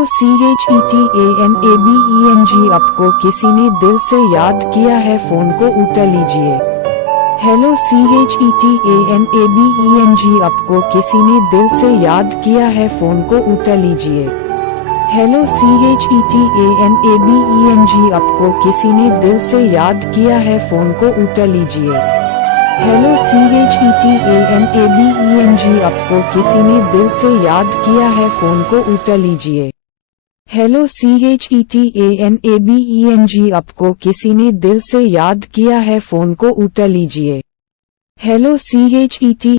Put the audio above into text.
Hello CHETANABENG, आपको किसी ने दिल से याद किया है, फोन को उठा लीजिए। हेलो CHETANABENG, आपको किसी ने दिल से याद किया है, फोन को उठा लीजिए। हेलो CHETANABENG, आपको किसी ने दिल से याद किया है, फोन को उठा लीजिए। हेलो CHETANABENG, आपको किसी ने दिल से याद किया है, फोन को उठा लीजिए। हेलो CHETANABENG, आपको किसी ने दिल से याद किया है, फोन को उठा लीजिए। Hello CHET